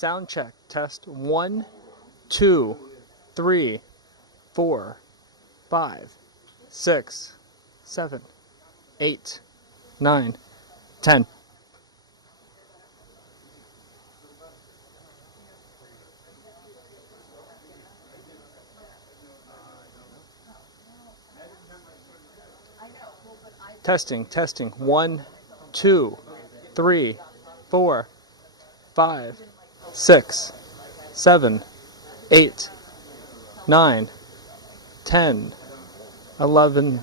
Sound check. Test 1, 2, 3, 4, 5, 6, 7, 8, 9, 10. Testing, testing. 1, 2, 3, 4, 5, 6, 7, 8, 9, 10, 11.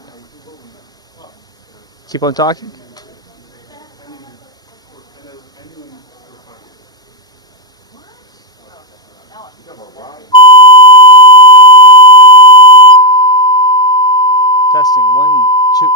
Keep on talking. Testing. 1, 2.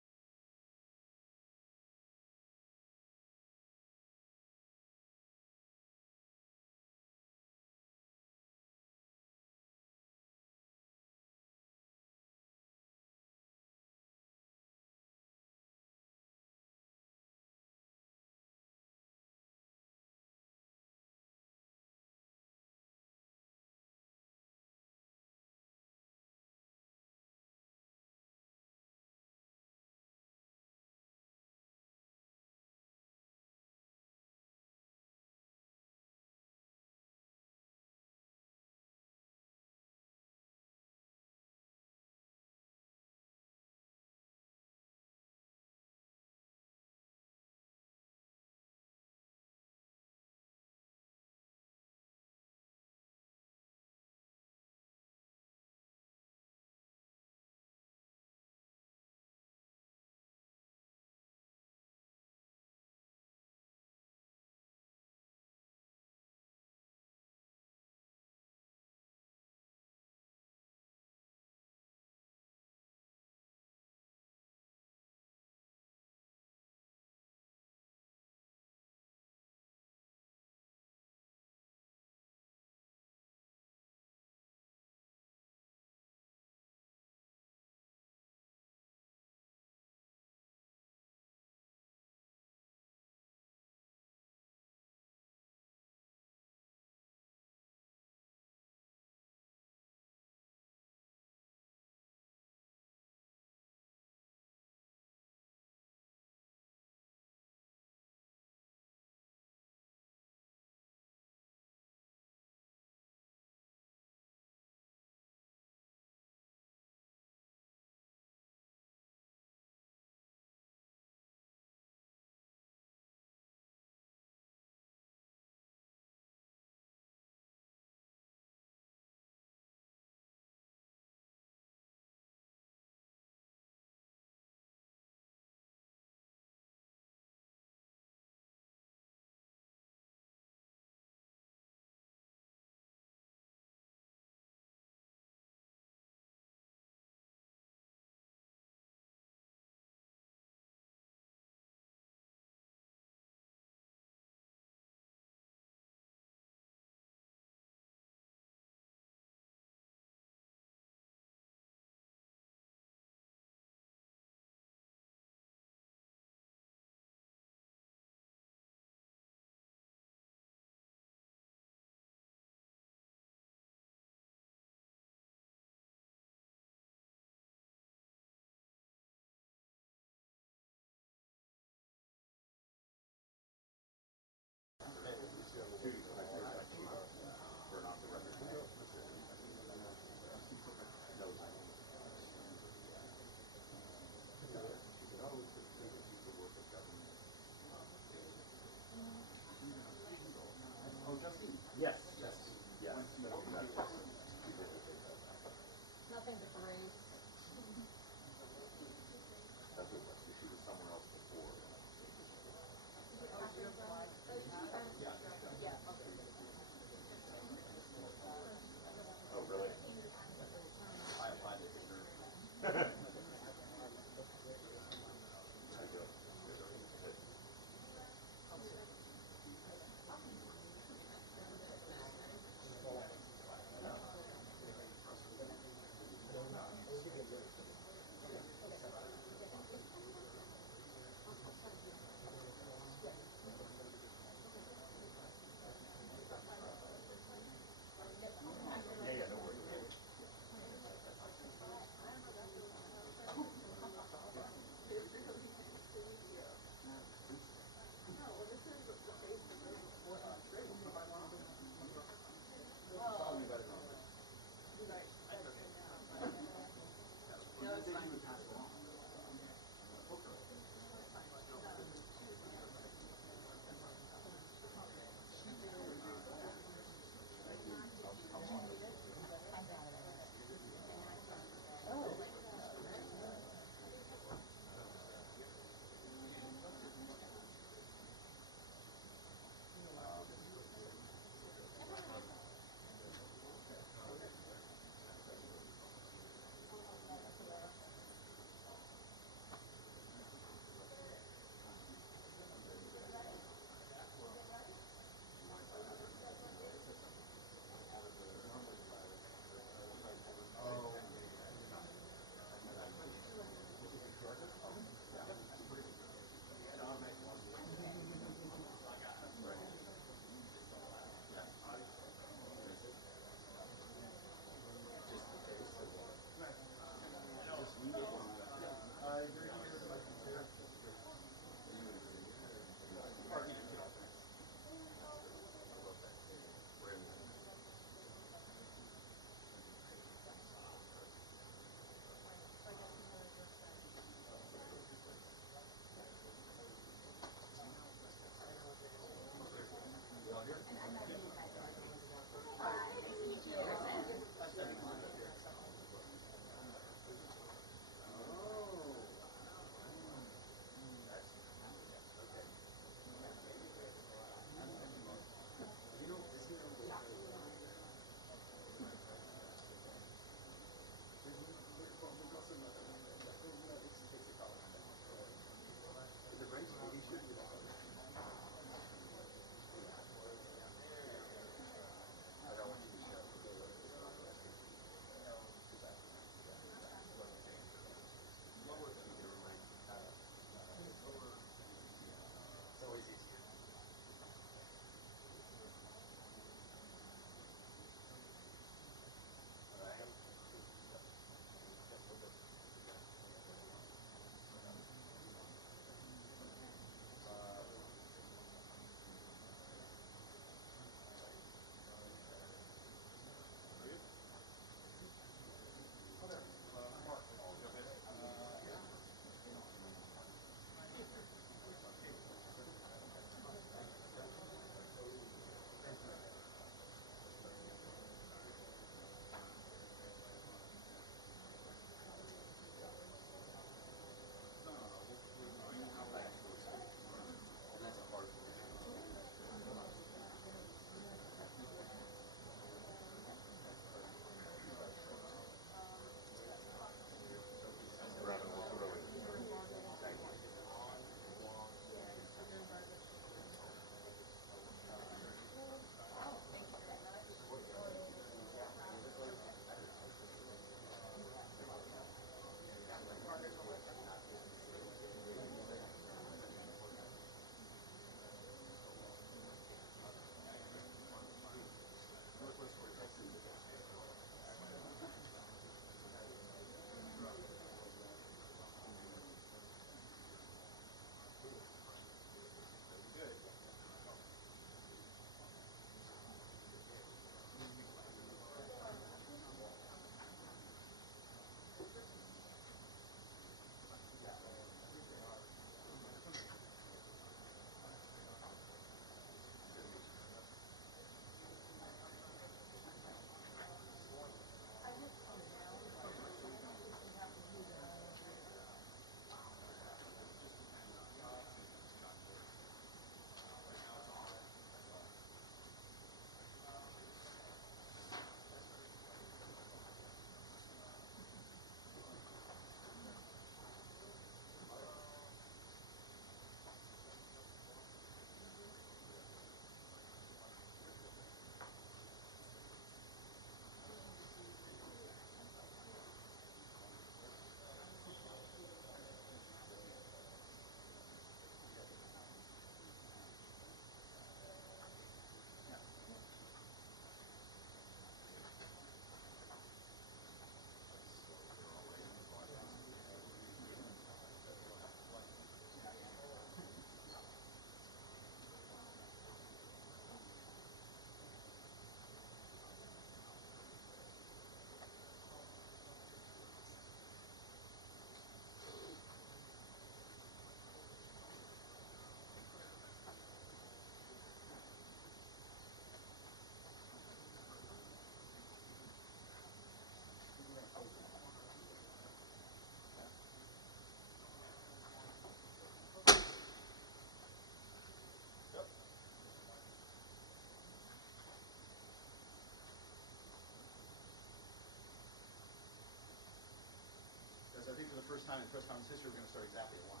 first time in press conference history, we're going to start exactly at 1.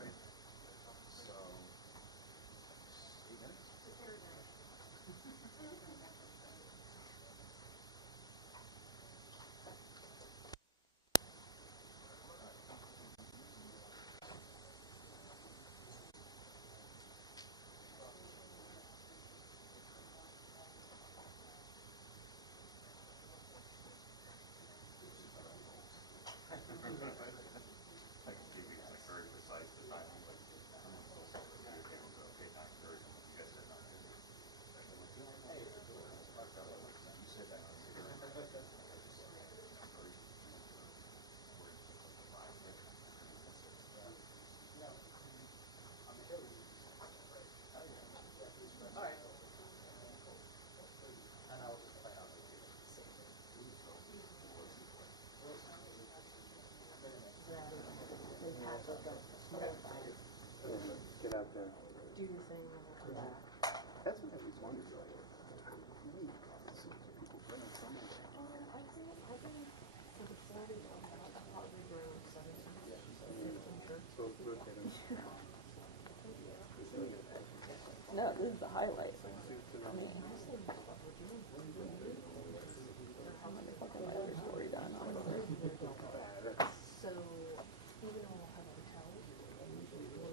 Right? So, 8 minutes? Get out there. Do the thing over that. That's what I was wondering. No, this is the highlight. I mean, how much fucking my other story done, honestly. So, even though I have hotels, I usually go to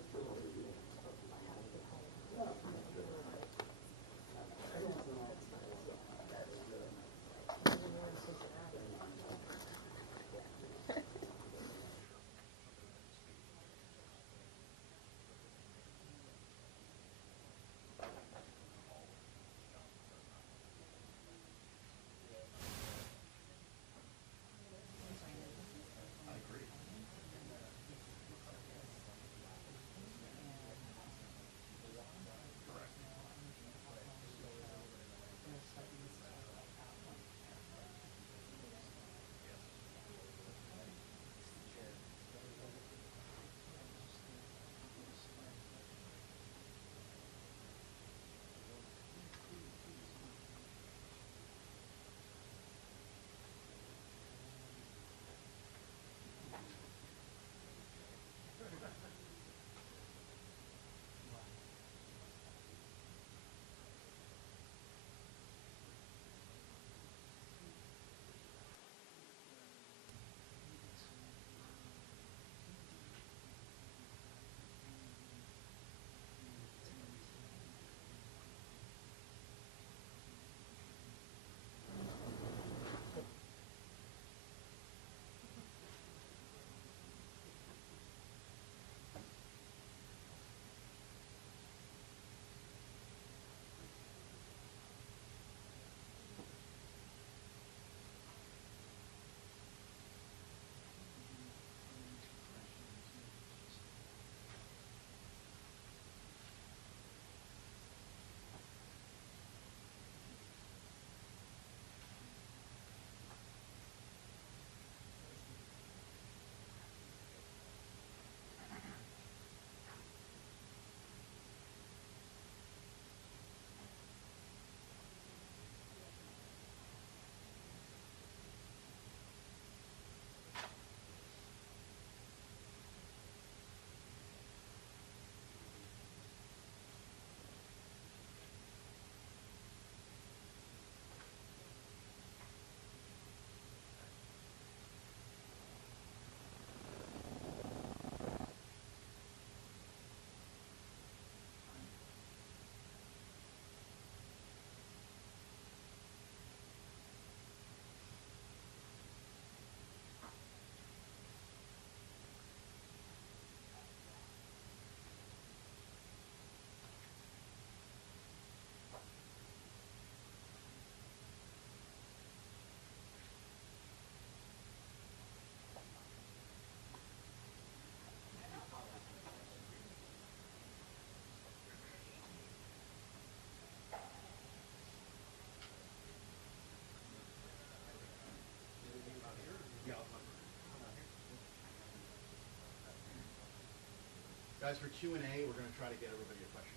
Guys, for Q&A, we're going to try to get everybody a question.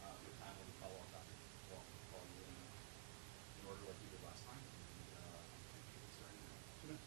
The time will be follow up after in order like we did last time. 2 minutes.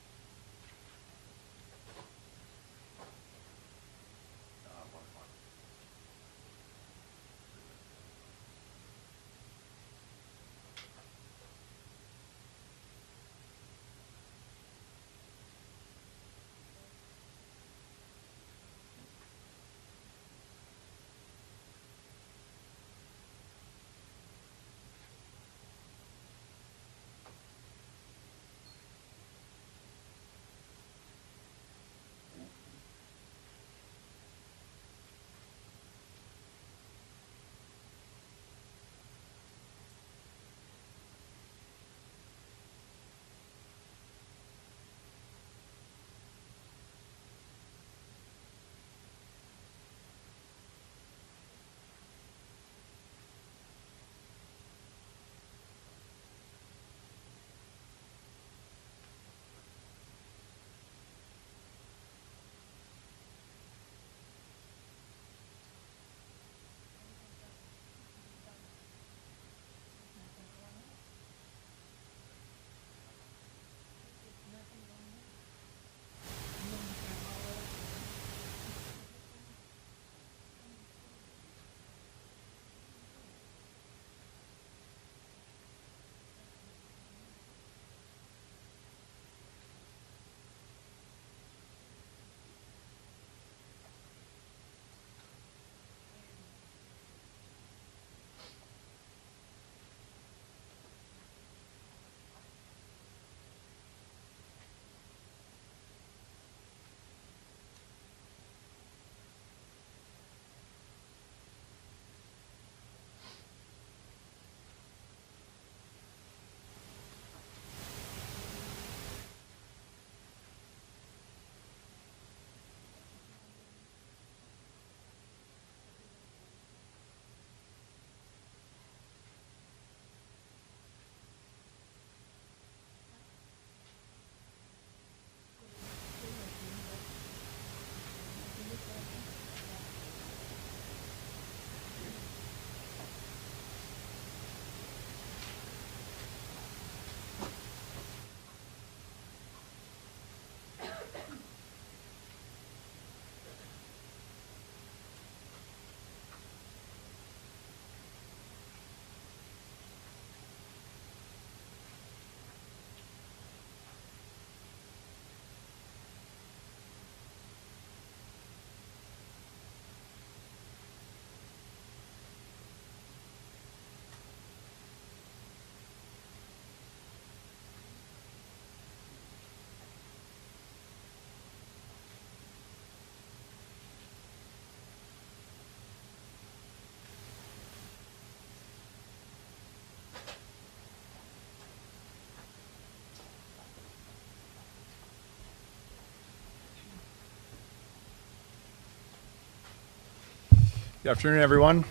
Good afternoon, everyone.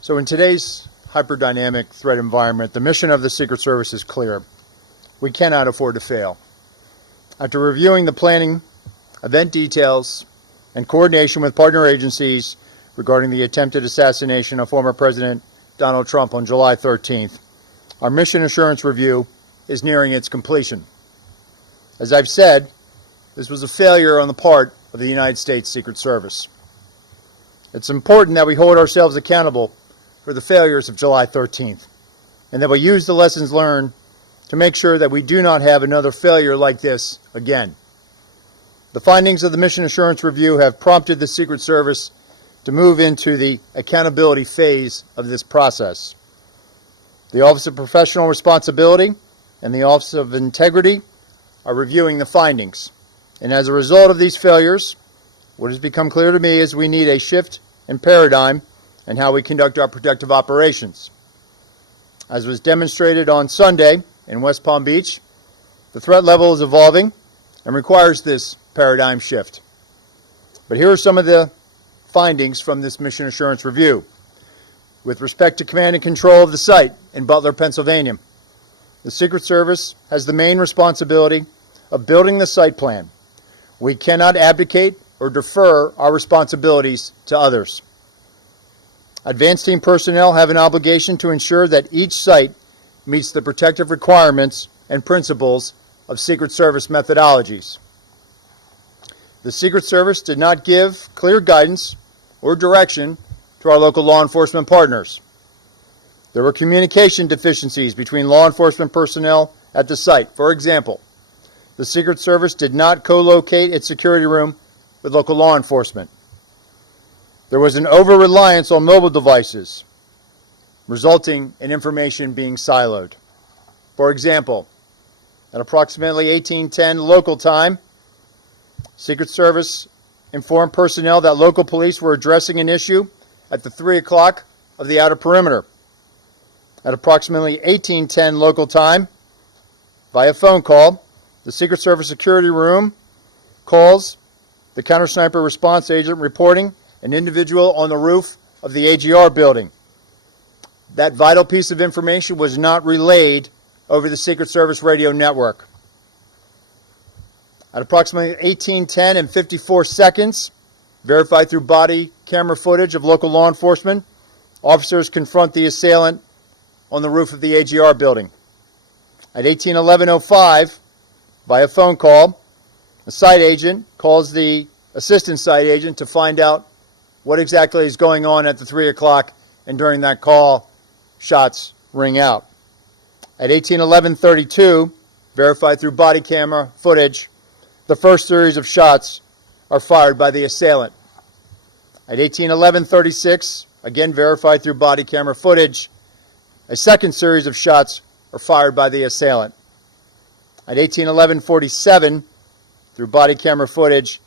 So in today's hyperdynamic threat environment, the mission of the Secret Service is clear. We cannot afford to fail. After reviewing the planning, event details, and coordination with partner agencies regarding the attempted assassination of former President Donald Trump on July 13th, our mission assurance review is nearing its completion. As I've said, this was a failure on the part of the United States Secret Service. It's important that we hold ourselves accountable for the failures of July 13th, and that we use the lessons learned to make sure that we do not have another failure like this again. The findings of the Mission Assurance Review have prompted the Secret Service to move into the accountability phase of this process. The Office of Professional Responsibility and the Office of Integrity are reviewing the findings. And as a result of these failures, what has become clear to me is we need a shift in paradigm and how we conduct our protective operations. As was demonstrated on Sunday in West Palm Beach, the threat level is evolving and requires this paradigm shift. But here are some of the findings from this Mission Assurance Review. With respect to command and control of the site in Butler, Pennsylvania, the Secret Service has the main responsibility of building the site plan. We cannot abdicate or defer our responsibilities to others. Advance team personnel have an obligation to ensure that each site meets the protective requirements and principles of Secret Service methodologies. The Secret Service did not give clear guidance or direction to our local law enforcement partners. There were communication deficiencies between law enforcement personnel at the site. For example, the Secret Service did not co-locate its security room with local law enforcement. There was an over-reliance on mobile devices, resulting in information being siloed. For example, at approximately 18:10 local time, Secret Service informed personnel that local police were addressing an issue at the 3 o'clock of the outer perimeter. At approximately 18:10 local time, via phone call, the Secret Service security room calls the counter-sniper response agent reporting an individual on the roof of the AGR building. That vital piece of information was not relayed over the Secret Service radio network. At approximately 18:10 and 54 seconds, verified through body camera footage of local law enforcement, officers confront the assailant on the roof of the AGR building. At 18:11:05, via phone call, a site agent calls the assistant site agent to find out what exactly is going on at the 3 o'clock, and during that call, shots ring out. At 18:11:32, verified through body camera footage, the first series of shots are fired by the assailant. At 18:11:36, again verified through body camera footage, a second series of shots are fired by the assailant. At 18:11:47, through body camera footage,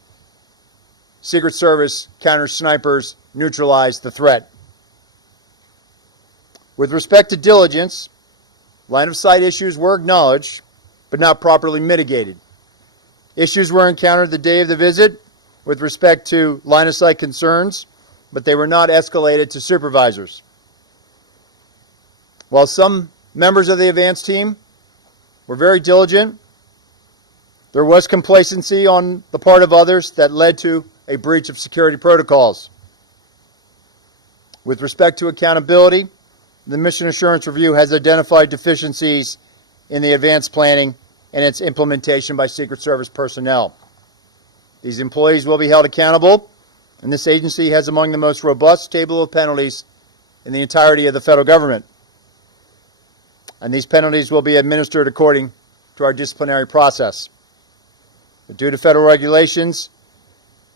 Secret Service counter-snipers neutralized the threat. With respect to diligence, line-of-sight issues were acknowledged, but not properly mitigated. Issues were encountered the day of the visit with respect to line-of-sight concerns, but they were not escalated to supervisors. While some members of the advance team were very diligent, there was complacency on the part of others that led to a breach of security protocols. With respect to accountability, the Mission Assurance Review has identified deficiencies in the advanced planning and its implementation by Secret Service personnel. These employees will be held accountable, and this agency has among the most robust table of penalties in the entirety of the federal government. And these penalties will be administered according to our disciplinary process. But due to federal regulations,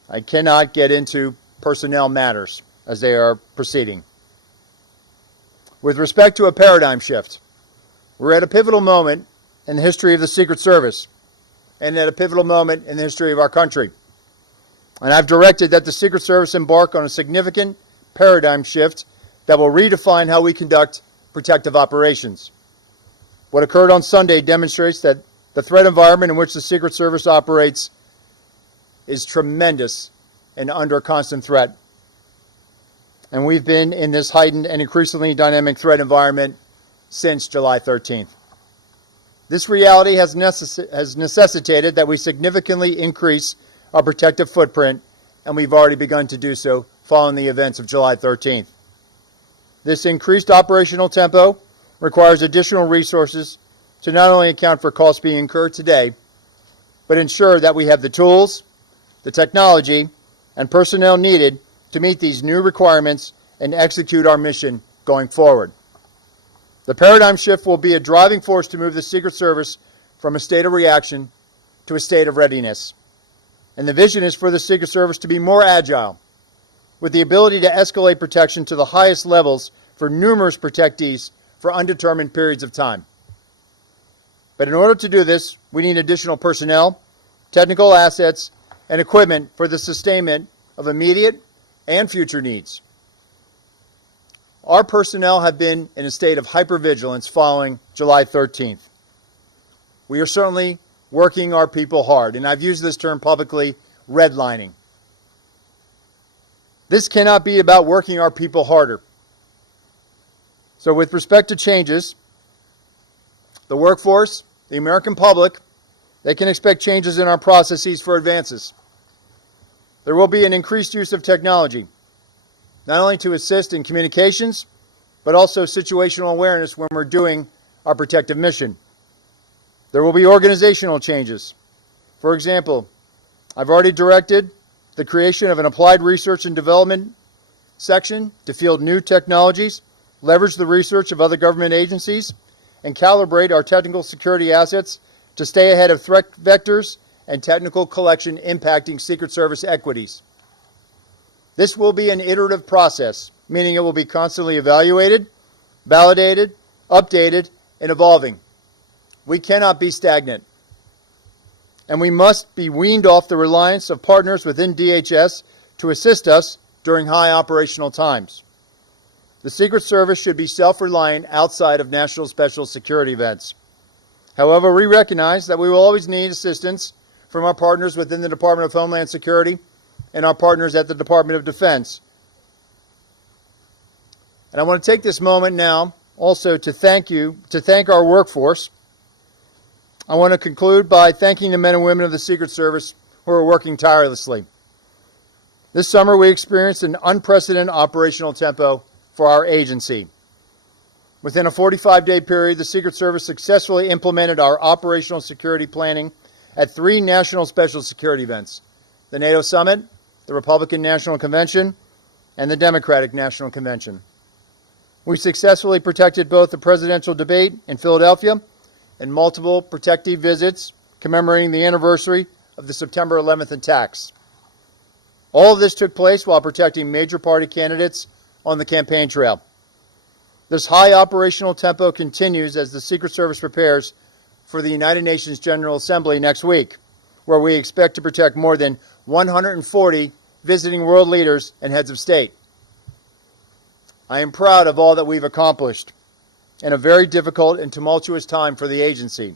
I cannot get into personnel matters as they are proceeding. With respect to a paradigm shift, we're at a pivotal moment in the history of the Secret Service and at a pivotal moment in the history of our country. And I've directed that the Secret Service embark on a significant paradigm shift that will redefine how we conduct protective operations. What occurred on Sunday demonstrates that the threat environment in which the Secret Service operates is tremendous and under constant threat. And we've been in this heightened and increasingly dynamic threat environment since July 13th. This reality has necessitated that we significantly increase our protective footprint, and we've already begun to do so following the events of July 13th. This increased operational tempo requires additional resources to not only account for costs being incurred today, but ensure that we have the tools, the technology, and personnel needed to meet these new requirements and execute our mission going forward. The paradigm shift will be a driving force to move the Secret Service from a state of reaction to a state of readiness. And the vision is for the Secret Service to be more agile, with the ability to escalate protection to the highest levels for numerous protectees for undetermined periods of time. But in order to do this, we need additional personnel, technical assets, and equipment for the sustainment of immediate and future needs. Our personnel have been in a state of hypervigilance following July 13th. We are certainly working our people hard, and I've used this term publicly, redlining. This cannot be about working our people harder. So with respect to changes, the workforce, the American public, they can expect changes in our processes for advances. There will be an increased use of technology, not only to assist in communications, but also situational awareness when we're doing our protective mission. There will be organizational changes. For example, I've already directed the creation of an applied research and development section to field new technologies, leverage the research of other government agencies, and calibrate our technical security assets to stay ahead of threat vectors and technical collection impacting Secret Service equities. This will be an iterative process, meaning it will be constantly evaluated, validated, updated, and evolving. We cannot be stagnant. And we must be weaned off the reliance of partners within DHS to assist us during high operational times. The Secret Service should be self-reliant outside of national special security events. However, we recognize that we will always need assistance from our partners within the Department of Homeland Security and our partners at the Department of Defense. And I want to take this moment now also to thank our workforce. I want to conclude by thanking the men and women of the Secret Service who are working tirelessly. This summer we experienced an unprecedented operational tempo for our agency. Within a 45-day period, the Secret Service successfully implemented our operational security planning at 3 national special security events: the NATO Summit, the Republican National Convention, and the Democratic National Convention. We successfully protected both the presidential debate in Philadelphia and multiple protective visits commemorating the anniversary of the September 11th attacks. All of this took place while protecting major party candidates on the campaign trail. This high operational tempo continues as the Secret Service prepares for the United Nations General Assembly next week, where we expect to protect more than 140 visiting world leaders and heads of state. I am proud of all that we've accomplished in a very difficult and tumultuous time for the agency.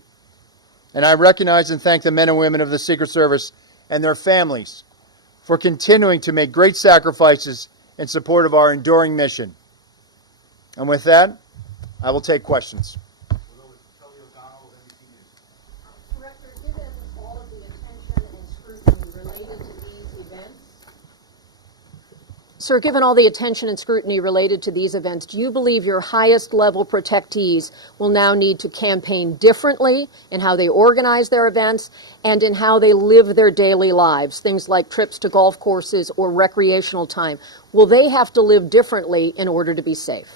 And I recognize and thank the men and women of the Secret Service and their families for continuing to make great sacrifices in support of our enduring mission. And with that, I will take questions. Director, given all of the attention and scrutiny related to these events, Sir, given all the attention and scrutiny related to these events, do you believe your highest level protectees will now need to campaign differently in how they organize their events and in how they live their daily lives, things like trips to golf courses or recreational time? Will they have to live differently in order to be safe?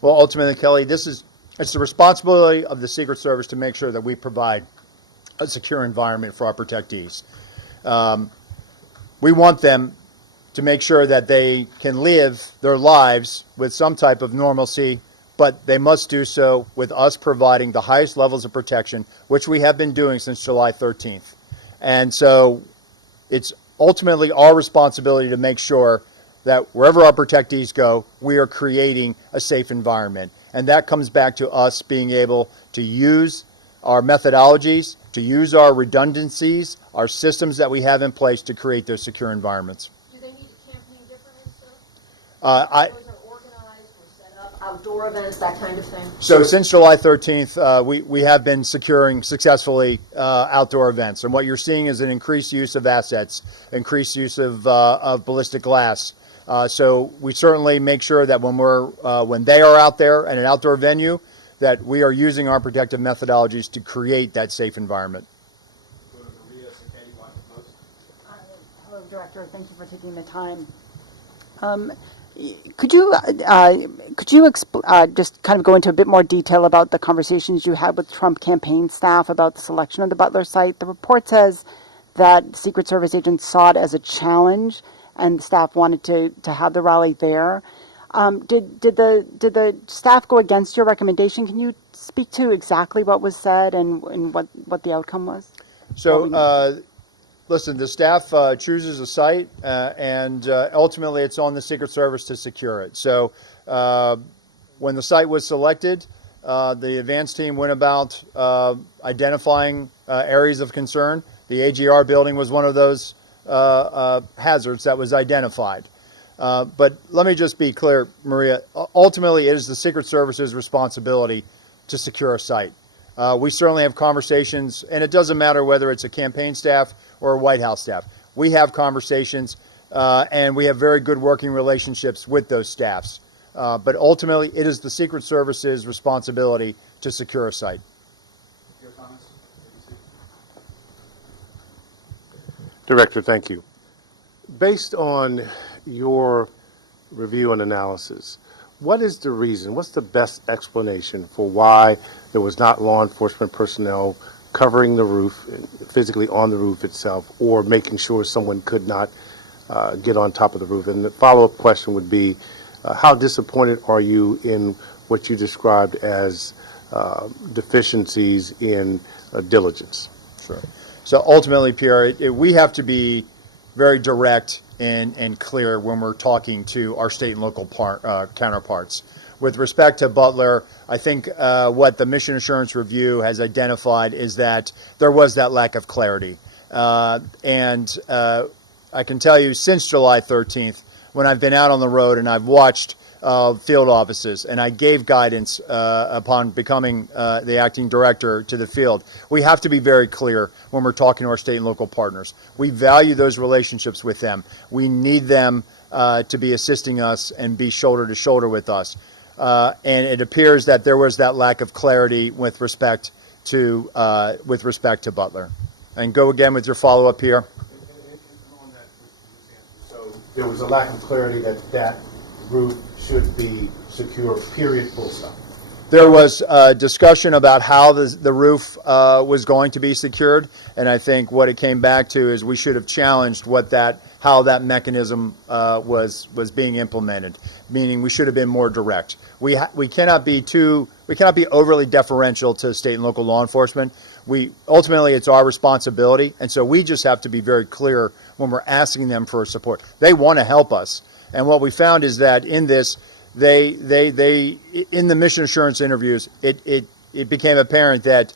Well, ultimately, Kelly, it's the responsibility of the Secret Service to make sure that we provide a secure environment for our protectees. We want them to make sure that they can live their lives with some type of normalcy, but they must do so with us providing the highest levels of protection, which we have been doing since July 13th. And so it's ultimately our responsibility to make sure that wherever our protectees go, we are creating a safe environment. And that comes back to us being able to use our methodologies, to use our redundancies, our systems that we have in place to create those secure environments. Do they need to campaign differently, sir? I, Those are organized or set up, outdoor events, that kind of thing? So since July 13th, we have been securing successfully outdoor events. And what you're seeing is an increased use of assets, increased use of ballistic glass. So we certainly make sure that when they are out there at an outdoor venue, that we are using our protective methodologies to create that safe environment. Hello, Director. Thank you for taking the time. Could you just kind of go into a bit more detail about the conversations you had with Trump campaign staff about the selection of the Butler site? The report says that Secret Service agents saw it as a challenge, and the staff wanted to have the rally there. Did the staff go against your recommendation? Can you speak to exactly what was said and what the outcome was? So, listen, the staff chooses a site, and ultimately it's on the Secret Service to secure it. So when the site was selected, the advance team went about identifying areas of concern. The AGR building was one of those hazards that was identified. But let me just be clear, Maria, ultimately it is the Secret Service's responsibility to secure a site. We certainly have conversations, and it doesn't matter whether it's a campaign staff or a White House staff. We have conversations, and we have very good working relationships with those staffs. But ultimately, it is the Secret Service's responsibility to secure a site. Your comments? Director, thank you. Based on your review and analysis, what is the reason, what's the best explanation for why there was not law enforcement personnel covering the roof, physically on the roof itself, or making sure someone could not get on top of the roof? And the follow-up question would be, how disappointed are you in what you described as deficiencies in diligence? Sure. So ultimately, Pierre, we have to be very direct and clear when we're talking to our state and local counterparts. With respect to Butler, I think what the Mission Assurance Review has identified is that there was that lack of clarity. And I can tell you, since July 13th, when I've been out on the road and I've watched field offices, and I gave guidance upon becoming the acting director to the field, we have to be very clear when we're talking to our state and local partners. We value those relationships with them. We need them to be assisting us and be shoulder to shoulder with us. And it appears that there was that lack of clarity with respect to Butler. And go again with your follow-up here. So there was a lack of clarity that roof should be secure, period, full stop. There was discussion about how the roof was going to be secured, and I think what it came back to is we should have challenged how that mechanism was being implemented. Meaning, we should have been more direct. We cannot be overly deferential to state and local law enforcement. Ultimately it's our responsibility, and so we just have to be very clear when we're asking them for support. They want to help us, and what we found is that in this, they in the mission assurance interviews, it became apparent that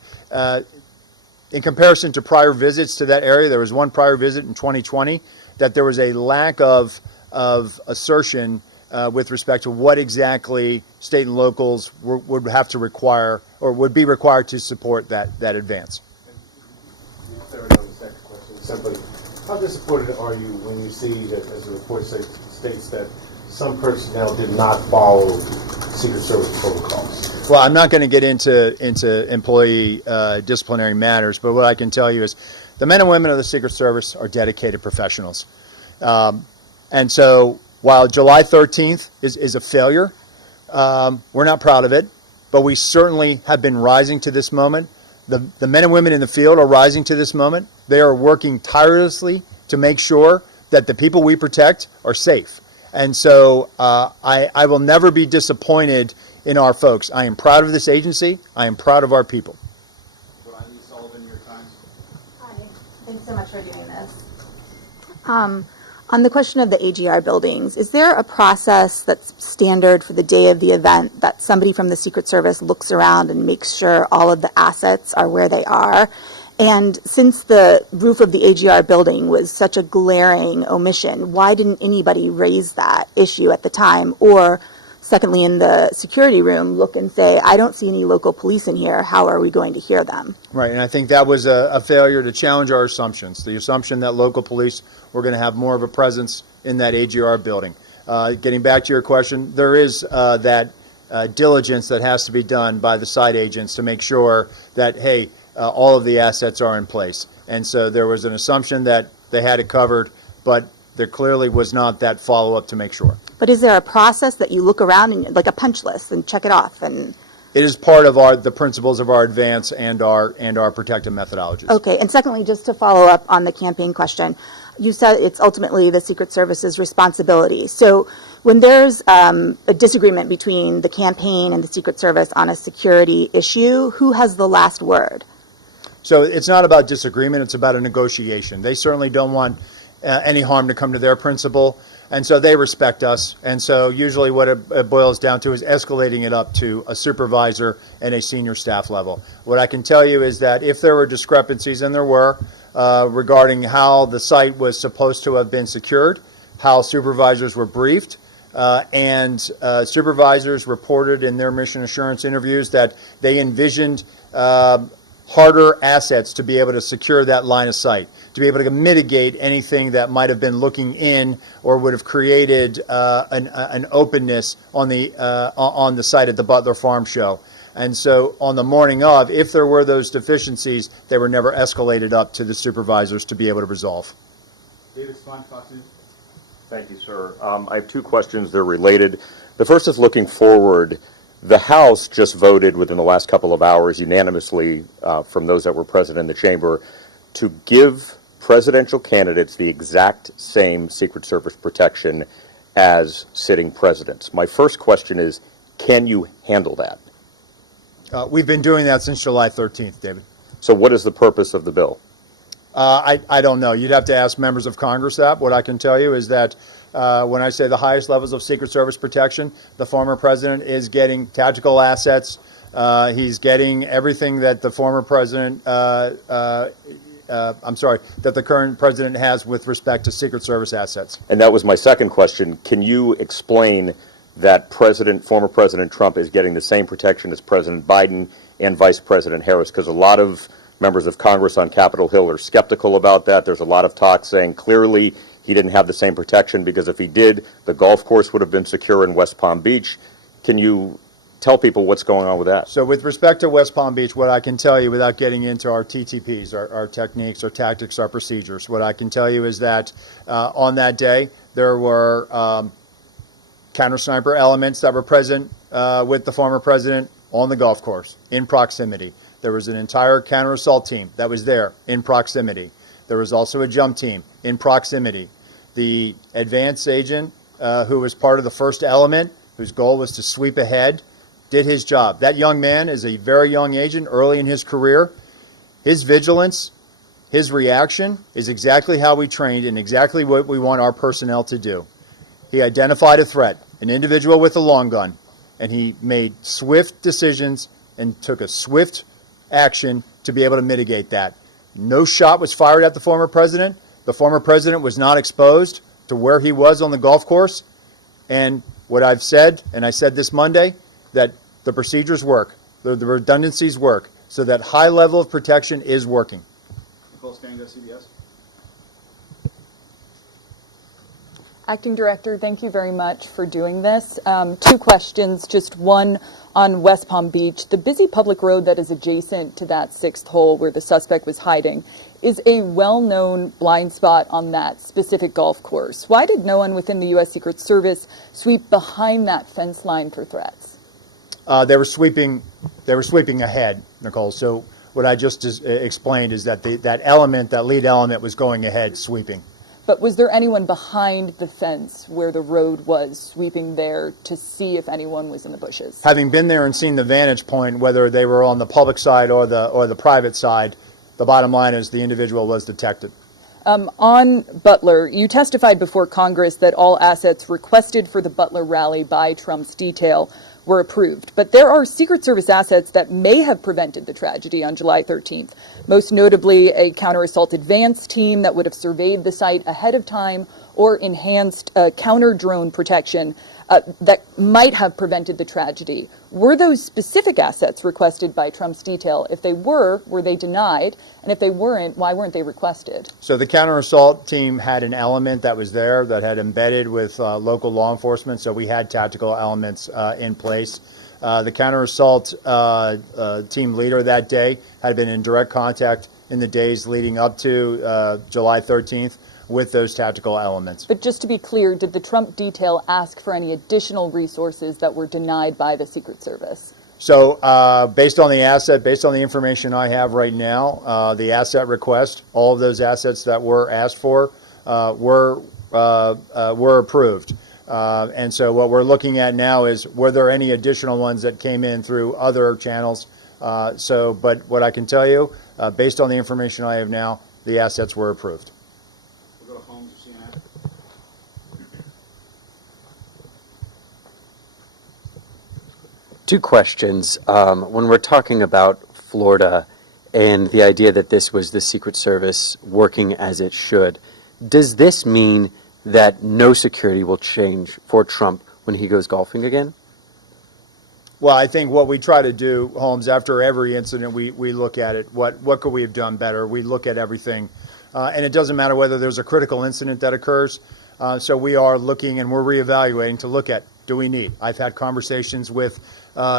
in comparison to prior visits to that area, there was one prior visit in 2020, that there was a lack of assertion with respect to what exactly state and locals would have to require or would be required to support that advance. Clarity on the second question. Simply, how disappointed are you when you see that, as the report states, that some personnel did not follow Secret Service protocols? Well, I'm not going to get into employee disciplinary matters, but what I can tell you is the men and women of the Secret Service are dedicated professionals. And so while July 13th is a failure, we're not proud of it, but we certainly have been rising to this moment. The men and women in the field are rising to this moment. They are working tirelessly to make sure that the people we protect are safe. And so I will never be disappointed in our folks. I am proud of this agency. I am proud of our people. Hi, thanks so much for doing this. On the question of the AGR buildings, is there a process that's standard for the day of the event that somebody from the Secret Service looks around and makes sure all of the assets are where they are? And since the roof of the AGR building was such a glaring omission, why didn't anybody raise that issue at the time? Or secondly, in the security room, look and say, I don't see any local police in here. How are we going to hear them? Right, and I think that was a failure to challenge our assumptions. The assumption that local police were going to have more of a presence in that AGR building. Getting back to your question, there is that diligence that has to be done by the site agents to make sure that, hey, all of the assets are in place. And so there was an assumption that they had it covered, but there clearly was not that follow-up to make sure. But is there a process that you look around and like a punch list and check it off? And it is part of the principles of our advance and our protective methodologies. okay, and secondly, just to follow up on the campaign question, you said it's ultimately the Secret Service's responsibility. So when there's a disagreement between the campaign and the Secret Service on a security issue, who has the last word? So it's not about disagreement, it's about a negotiation. They certainly don't want any harm to come to their principal, and so they respect us. And so usually what it boils down to is escalating it up to a supervisor and a senior staff level. What I can tell you is that if there were discrepancies, and there were, regarding how the site was supposed to have been secured, how supervisors were briefed, and supervisors reported in their mission assurance interviews that they envisioned harder assets to be able to secure that line of sight, to be able to mitigate anything that might have been looking in or would have created an openness on the site at the Butler Farm Show. And so on the morning of, if there were those deficiencies, they were never escalated up to the supervisors to be able to resolve. David Spahn, Fox News. Thank you, sir. I have two questions. They're related. The first is looking forward. The House just voted within the last couple of hours unanimously from those that were present in the chamber to give presidential candidates the exact same Secret Service protection as sitting presidents. My first question is, can you handle that? We've been doing that since July 13th, David. So what is the purpose of the bill? I don't know. You'd have to ask members of Congress that. What I can tell you is that when I say the highest levels of Secret Service protection, the former president is getting tactical assets. He's getting everything that the former president, that the current president has with respect to Secret Service assets. And that was my second question. Can you explain that former President Trump is getting the same protection as President Biden and Vice President Harris? Because a lot of members of Congress on Capitol Hill are skeptical about that. There's a lot of talk saying clearly he didn't have the same protection because if he did, the golf course would have been secure in West Palm Beach. Can you tell people what's going on with that? So with respect to West Palm Beach, what I can tell you without getting into our TTPs, our techniques, our tactics, our procedures, what I can tell you is that on that day there were counter-sniper elements that were present with the former president on the golf course in proximity. There was an entire counter-assault team that was there in proximity. There was also a jump team in proximity. The advance agent who was part of the first element, whose goal was to sweep ahead, did his job. That young man is a very young agent early in his career. His vigilance, his reaction is exactly how we trained and exactly what we want our personnel to do. He identified a threat, an individual with a long gun, and he made swift decisions and took a swift action to be able to mitigate that. No shot was fired at the former president. The former president was not exposed to where he was on the golf course. And what I've said, and I said this Monday, that the procedures work, the redundancies work, so that high level of protection is working. Nicole Stanga, CBS. Acting Director, thank you very much for doing this. Two questions, just one on West Palm Beach. The busy public road that is adjacent to that sixth hole where the suspect was hiding is a well-known blind spot on that specific golf course. Why did no one within the U.S. Secret Service sweep behind that fence line for threats? They were sweeping ahead, Nicole. So what I just explained is that that lead element was going ahead sweeping. But was there anyone behind the fence where the road was sweeping there to see if anyone was in the bushes? Having been there and seen the vantage point, whether they were on the public side or the private side, the bottom line is the individual was detected. On Butler, you testified before Congress that all assets requested for the Butler rally by Trump's detail were approved. But there are Secret Service assets that may have prevented the tragedy on July 13th, most notably a counter-assault-Vance team that would have surveyed the site ahead of time or enhanced counter-drone protection that might have prevented the tragedy. Were those specific assets requested by Trump's detail? If they were they denied? And if they weren't, why weren't they requested? So the counter-assault team had an element that was there that had embedded with local law enforcement, so we had tactical elements in place. The counter-assault team leader that day had been in direct contact in the days leading up to July 13th with those tactical elements. But just to be clear, did the Trump detail ask for any additional resources that were denied by the Secret Service? So based on the information I have right now, the asset request, all of those assets that were asked for were approved. And so what we're looking at now is, were there any additional ones that came in through other channels? But what I can tell you, based on the information I have now, the assets were approved. We'll go to Holmes or CNN. Two questions. When we're talking about Florida and the idea that this was the Secret Service working as it should, does this mean that no security will change for Trump when he goes golfing again? Well, I think what we try to do, Holmes, after every incident, we look at it. What could we have done better? We look at everything. And it doesn't matter whether there's a critical incident that occurs. So we are looking and we're reevaluating to look at, do we need? I've had conversations with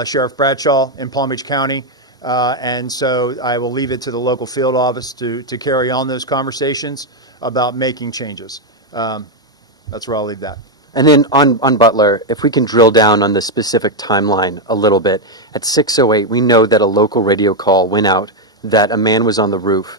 Sheriff Bradshaw in Palm Beach County. And so I will leave it to the local field office to carry on those conversations about making changes. That's where I'll leave that. And then on Butler, if we can drill down on the specific timeline a little bit, at 6:08, we know that a local radio call went out that a man was on the roof.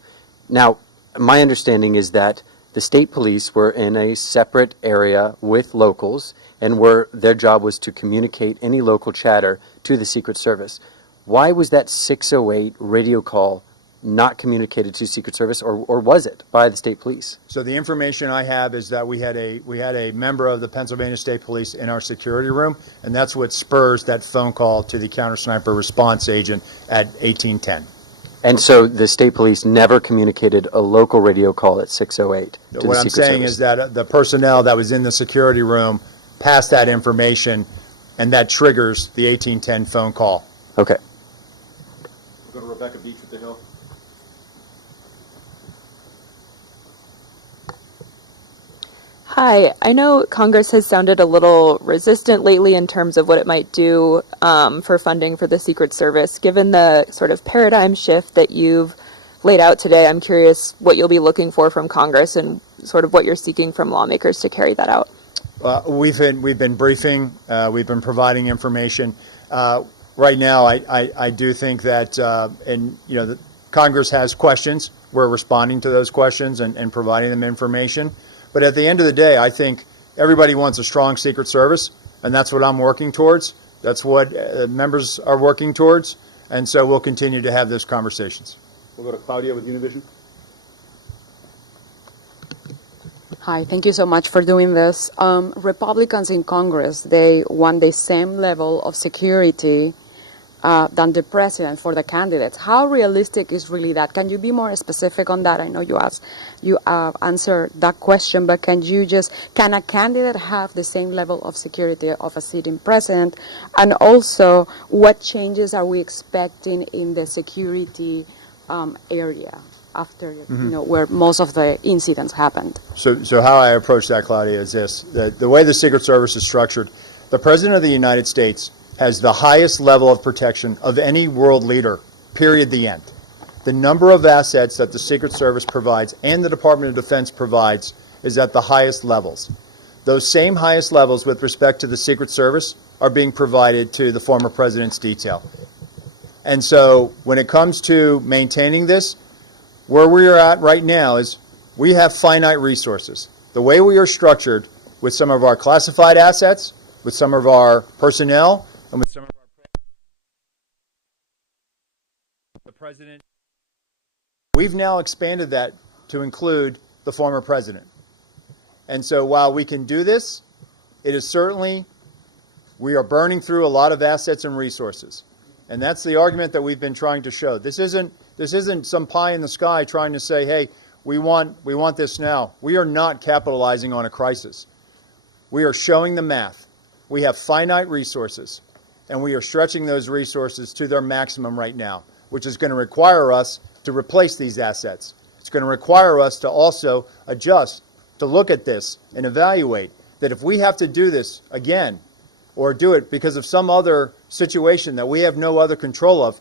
Now, my understanding is that the state police were in a separate area with locals, and their job was to communicate any local chatter to the Secret Service. Why was that 6:08 radio call not communicated to Secret Service, or was it by the state police? So the information I have is that we had a member of the Pennsylvania State Police in our security room, and that's what spurs that phone call to the counter sniper response agent at 1810. And so the state police never communicated a local radio call at 6:08 to the Secret Service? What I'm saying is that the personnel that was in the security room passed that information, and that triggers the 1810 phone call. Okay. We'll go to Rebecca Beach at the Hill. Hi, I know Congress has sounded a little resistant lately in terms of what it might do for funding for the Secret Service. Given the sort of paradigm shift that you've laid out today, I'm curious what you'll be looking for from Congress and sort of what you're seeking from lawmakers to carry that out. We've been briefing, we've been providing information. Right now, I do think that, the Congress has questions. We're responding to those questions and providing them information. But at the end of the day, I think everybody wants a strong Secret Service, and that's what I'm working towards. That's what members are working towards, and so we'll continue to have those conversations. We'll go to Claudia with Univision. Hi, thank you so much for doing this. Republicans in Congress, they want the same level of security than the president for the candidates. How realistic is really that? Can you be more specific on that? I know you answered that question, but can a candidate have the same level of security of a sitting president? And also, what changes are we expecting in the security area after, where most of the incidents happened? So how I approach that, Claudia, is this. The way the Secret Service is structured, the President of the United States has the highest level of protection of any world leader, period, the end. The number of assets that the Secret Service provides and the Department of Defense provides is at the highest levels. Those same highest levels with respect to the Secret Service are being provided to the former president's detail. And so when it comes to maintaining this, where we are at right now is we have finite resources. The way we are structured with some of our classified assets, with some of our personnel, and with some of the president, we've now expanded that to include the former president. And so while we can do this, it is certainly, we are burning through a lot of assets and resources. And that's the argument that we've been trying to show. This isn't some pie in the sky trying to say, hey, we want this now. We are not capitalizing on a crisis. We are showing the math. We have finite resources, and we are stretching those resources to their maximum right now, which is going to require us to replace these assets. It's going to require us to also adjust, to look at this and evaluate that if we have to do this again, or do it because of some other situation that we have no other control of,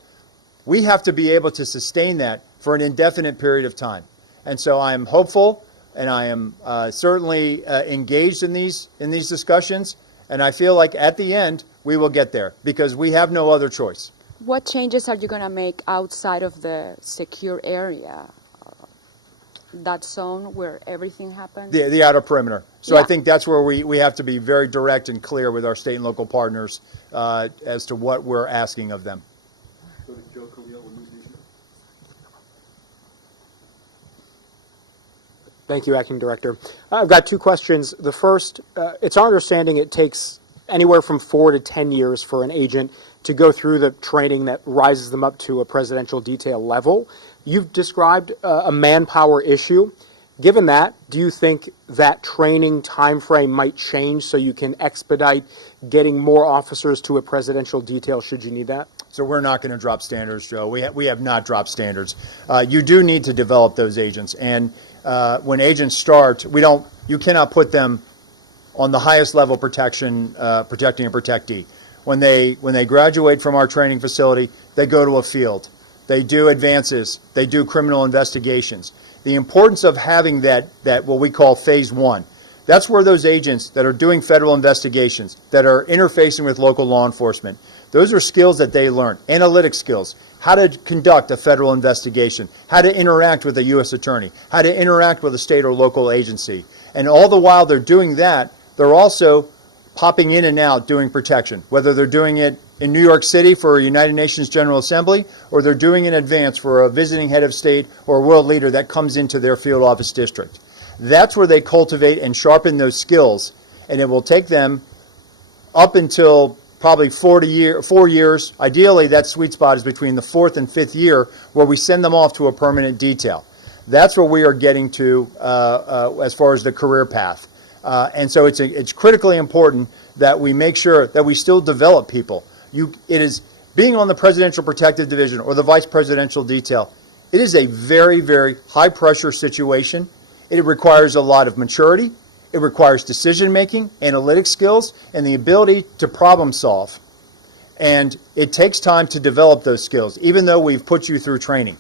we have to be able to sustain that for an indefinite period of time. And so I am hopeful, and I am certainly engaged in these discussions, and I feel like at the end we will get there because we have no other choice. What changes are you going to make outside of the secure area? That zone where everything happens? The outer perimeter. So Yeah. I think that's where we have to be very direct and clear with our state and local partners as to what we're asking of them. Go to Joe Coelho with News Nation. Thank you, Acting Director. I've got two questions. The first, it's our understanding it takes anywhere from 4 to 10 years for an agent to go through the training that rises them up to a presidential detail level. You've described a manpower issue. Given that, do you think that training time frame might change so you can expedite getting more officers to a presidential detail should you need that? So we're not going to drop standards, Joe. We have not dropped standards. You do need to develop those agents, and when agents start, you cannot put them on the highest level protecting a protectee. When they graduate from our training facility, they go to a field. They do advances. They do criminal investigations. The importance of having that what we call phase one, that's where those agents that are doing federal investigations, that are interfacing with local law enforcement, those are skills that they learn. Analytic skills, how to conduct a federal investigation, how to interact with a U.S. attorney, how to interact with a state or local agency. And all the while they're doing that, they're also popping in and out doing protection, whether they're doing it in New York City for a United Nations General Assembly, or they're doing it in advance for a visiting head of state or a world leader that comes into their field office district. That's where they cultivate and sharpen those skills, and it will take them up until probably 4 years. Ideally, that sweet spot is between the 4th and 5th year, where we send them off to a permanent detail. That's where we are getting to as far as the career path. And so it's critically important that we make sure that we still develop people. It is being on the Presidential Protective Division or the Vice Presidential Detail. It is a very, very high pressure situation. It requires a lot of maturity. It requires decision making, analytic skills, and the ability to problem solve. And it takes time to develop those skills, even though we've put you through training.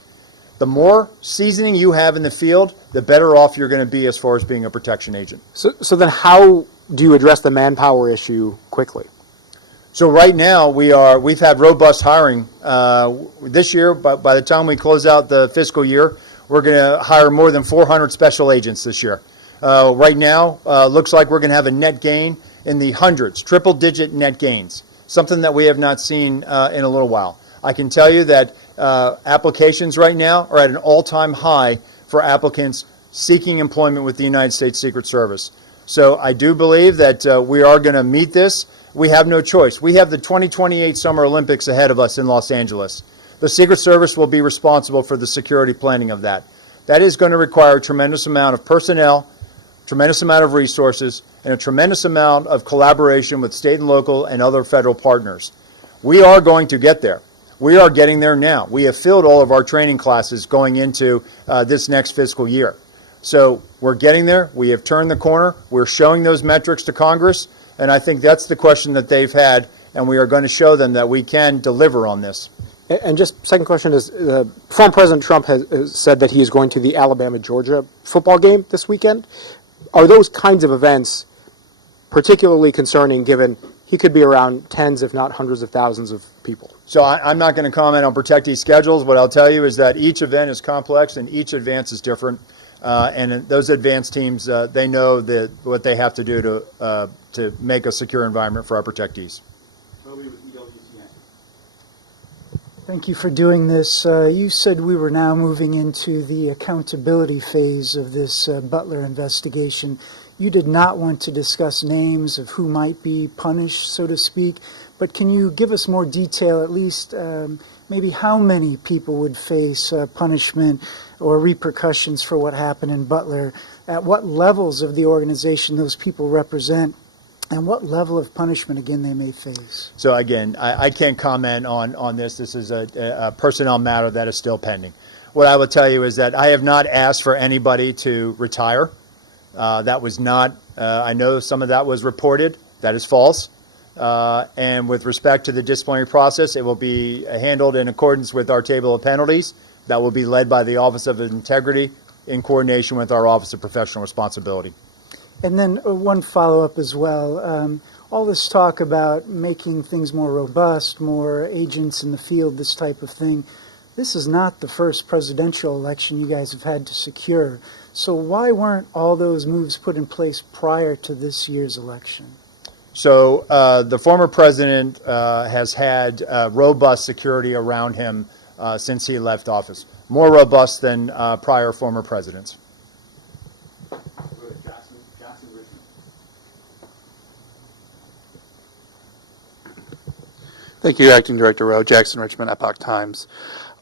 The more seasoning you have in the field, the better off you're going to be as far as being a protection agent. So then how do you address the manpower issue quickly? So right now we've had robust hiring this year. By the time we close out the fiscal year, we're going to hire more than 400 special agents this year. Right now, looks like we're going to have a net gain in the hundreds, triple-digit net gains, something that we have not seen in a little while. I can tell you that applications right now are at an all-time high for applicants seeking employment with the United States Secret Service. So I do believe that we are going to meet this. We have no choice. We have the 2028 Summer Olympics ahead of us in Los Angeles. The Secret Service will be responsible for the security planning of that. That is going to require a tremendous amount of personnel, tremendous amount of resources, and a tremendous amount of collaboration with state and local and other federal partners. We are going to get there. We are getting there now. We have filled all of our training classes going into this next fiscal year. So we're getting there. We have turned the corner. We're showing those metrics to Congress, and I think that's the question that they've had, and we are going to show them that we can deliver on this. And just second question is, former President Trump has said that he is going to the Alabama-Georgia football game this weekend. Are those kinds of events particularly concerning, given he could be around tens, if not hundreds of thousands of people? So I'm not going to comment on protectee schedules. What I'll tell you is that each event is complex and each advance is different. And those advance teams, they know what they have to do to make a secure environment for our protectees. Thank you for doing this. You said we were now moving into the accountability phase of this Butler investigation. You did not want to discuss names of who might be punished, so to speak, but can you give us more detail, at least maybe how many people would face punishment or repercussions for what happened in Butler, at what levels of the organization those people represent, and what level of punishment, again, they may face? So again, I can't comment on this. This is a personnel matter that is still pending. What I will tell you is that I have not asked for anybody to retire. That was not, I know some of that was reported. That is false. And with respect to the disciplinary process, it will be handled in accordance with our table of penalties. That will be led by the Office of Integrity in coordination with our Office of Professional Responsibility. And then one follow-up as well. All this talk about making things more robust, more agents in the field, this type of thing, this is not the first presidential election you guys have had to secure. So why weren't all those moves put in place prior to this year's election? So the former president has had robust security around him since he left office, more robust than prior former presidents. Thank you, Acting Director Rowe. Jackson Richmond, Epoch Times.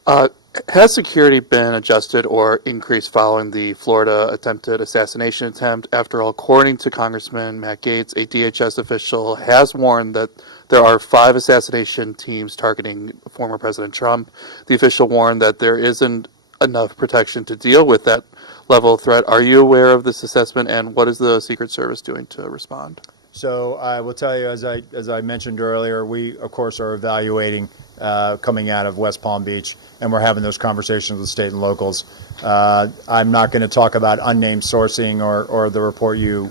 Has security been adjusted or increased following the Florida attempted assassination attempt? After all, according to Congressman Matt Gaetz, a DHS official has warned that there are 5 assassination teams targeting former President Trump. The official warned that there isn't enough protection to deal with that level of threat. Are you aware of this assessment, and what is the Secret Service doing to respond? So I will tell you, as I mentioned earlier, we, of course, are evaluating coming out of West Palm Beach, and we're having those conversations with state and locals. I'm not going to talk about unnamed sourcing or the report you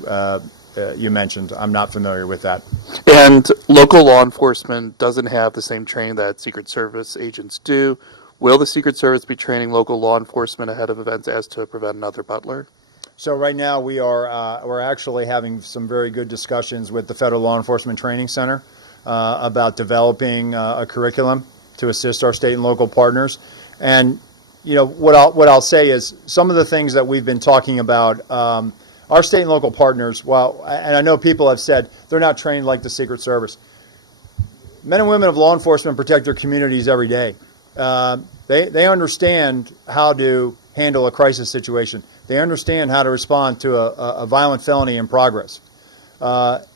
mentioned. I'm not familiar with that. And local law enforcement doesn't have the same training that Secret Service agents do. Will the Secret Service be training local law enforcement ahead of events as to prevent another Butler? So right now we're actually having some very good discussions with the Federal Law Enforcement Training Center about developing a curriculum to assist our state and local partners. And you know what I'll say is some of the things that we've been talking about. Our state and local partners, and I know people have said they're not trained like the Secret Service. Men and women of law enforcement protect their communities every day. They understand how to handle a crisis situation. They understand how to respond to a violent felony in progress.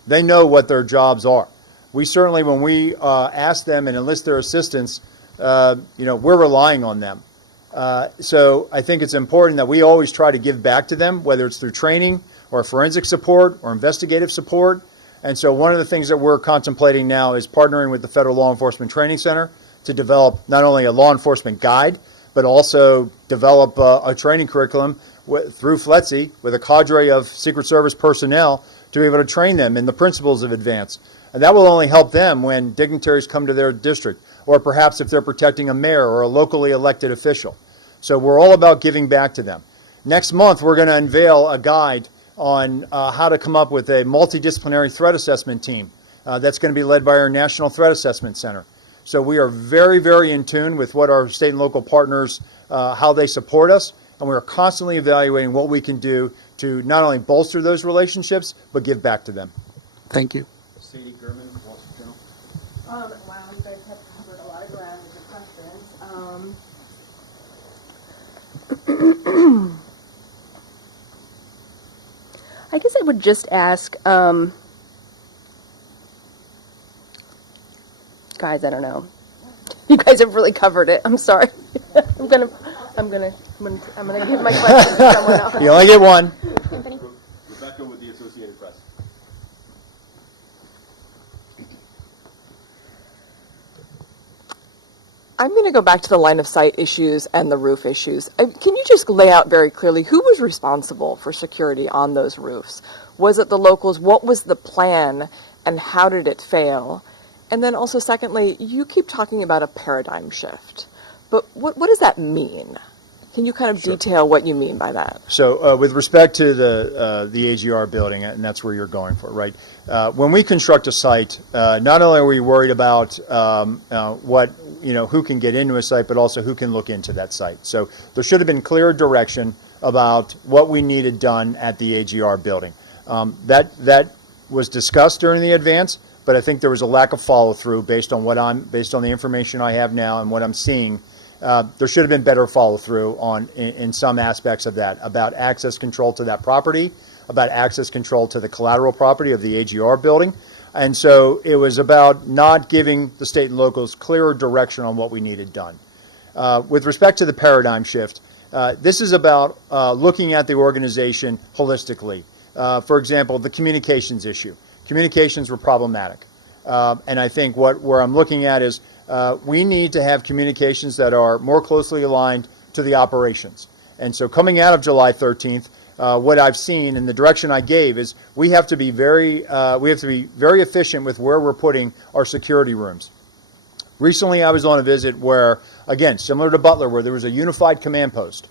They know what their jobs are. We certainly, when we ask them and enlist their assistance, we're relying on them. So I think it's important that we always try to give back to them, whether it's through training or forensic support or investigative support. And so one of the things that we're contemplating now is partnering with the Federal Law Enforcement Training Center to develop not only a law enforcement guide, but also develop a training curriculum through FLETC with a cadre of Secret Service personnel to be able to train them in the principles of advance. And that will only help them when dignitaries come to their district, or perhaps if they're protecting a mayor or a locally elected official. So we're all about giving back to them. Next month, we're going to unveil a guide on how to come up with a multidisciplinary threat assessment team that's going to be led by our National Threat Assessment Center. So we are very, very in tune with what our state and local partners, how they support us, and we are constantly evaluating what we can do to not only bolster those relationships, but give back to them. Thank you. Sadie Gurman, Wall Street Journal. Wow, you guys have covered a lot of ground with the questions. I guess I would just ask, guys, I don't know. You guys have really covered it. I'm sorry. I'm gonna give my question to someone else. You only get one. Rebecca with the Associated Press. I'm going to go back to the line of sight issues and the roof issues. Can you just lay out very clearly who was responsible for security on those roofs? Was it the locals? What was the plan and how did it fail? And then also, secondly, you keep talking about a paradigm shift, but what does that mean? Can you kind of detail what you mean by that? So with respect to the AGR building, and that's where you're going for, right? When we construct a site, not only are we worried about who can get into a site, but also who can look into that site. So there should have been clear direction about what we needed done at the AGR building. That was discussed during the advance, but I think there was a lack of follow through based on the information I have now and what I'm seeing. There should have been better follow through in some aspects of that, about access control to that property, about access control to the collateral property of the AGR building. And so it was about not giving the state and locals clearer direction on what we needed done. With respect to the paradigm shift, this is about looking at the organization holistically. For example, the communications issue. Communications were problematic. And I think where I'm looking at is we need to have communications that are more closely aligned to the operations. And so coming out of July 13th, what I've seen and the direction I gave is we have to be very efficient with where we're putting our security rooms. Recently, I was on a visit where, again, similar to Butler, where there was a unified command post.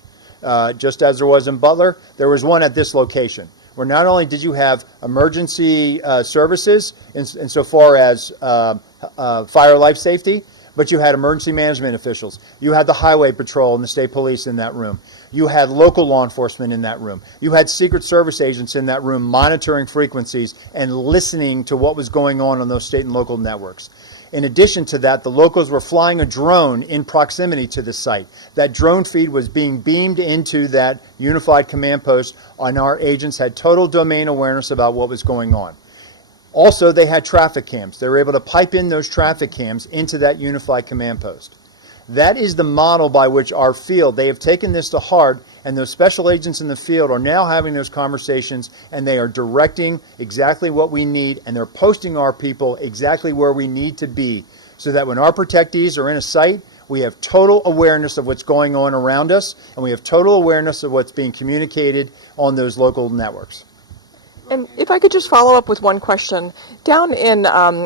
Just as there was in Butler, there was one at this location, where not only did you have emergency services insofar as fire life safety, but you had emergency management officials. You had the highway patrol and the state police in that room. You had local law enforcement in that room. You had Secret Service agents in that room monitoring frequencies and listening to what was going on those state and local networks. In addition to that, the locals were flying a drone in proximity to the site. That drone feed was being beamed into that unified command post, and our agents had total domain awareness about what was going on. Also, they had traffic cams. They were able to pipe in those traffic cams into that unified command post. That is the model by which our field, they have taken this to heart, and those special agents in the field are now having those conversations, and they are directing exactly what we need, and they're posting our people exactly where we need to be, so that when our protectees are in a site, we have total awareness of what's going on around us, and we have total awareness of what's being communicated on those local networks. And if I could just follow up with one question. Down in